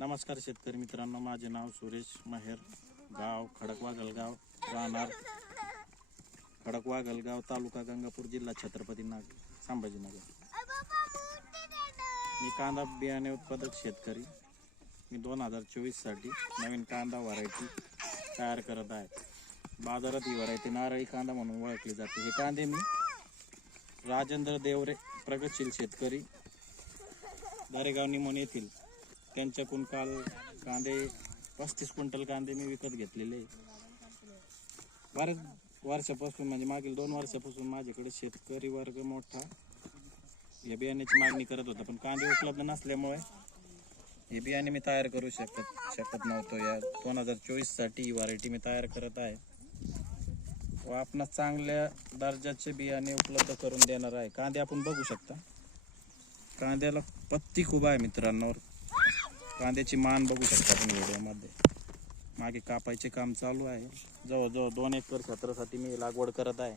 नमस्कार शेतकरी मित्रांनो, माझे नाव सुरेश महेर, गाव खडकवागलगाव, राहणार खडकवागलगाव, तालुका गंगापूर, जिल्हा छत्रपती संभाजीनगर। मी कांदा बियाणे उत्पादक शेतकरी। मी 2024 साठी नवीन कांदा व्हरायटी तयार करत आहे। बाजारात ही व्हरायटी नारळी कांदा म्हणून ओळखली जाते। हे कांदे मी राजेंद्र देवरे, प्रगतशील शेतकरी, दरेगाव निमोन येथील त्यांच्याकडून काल कांदे 35 क्विंटल कांदे मी विकत घेतलेले। बरेच वर्षापासून म्हणजे मागील 2 वर्षापासून माझ्याकडे शेतकरी वर्ग मोठा या बियाण्याची मागणी करत होता, पण कांदे उपलब्ध नसल्यामुळे हे बियाणे मी तयार करू शकत नव्हतो। या 2024 साठी ही व्हरायटी मी तयार करत आहे व आपणास चांगल्या दर्जाचे बियाणे उपलब्ध करून देणार आहे। कांदे आपण बघू शकता, कांद्याला पत्ती खूप आहे मित्रांनो। कांद्याची मान बघू शकता तुम्ही व्हिडिओमध्ये। मागे कापायचे काम चालू आहे। जवळजवळ 2 एकर क्षेत्रासाठी मी लागवड करत आहे।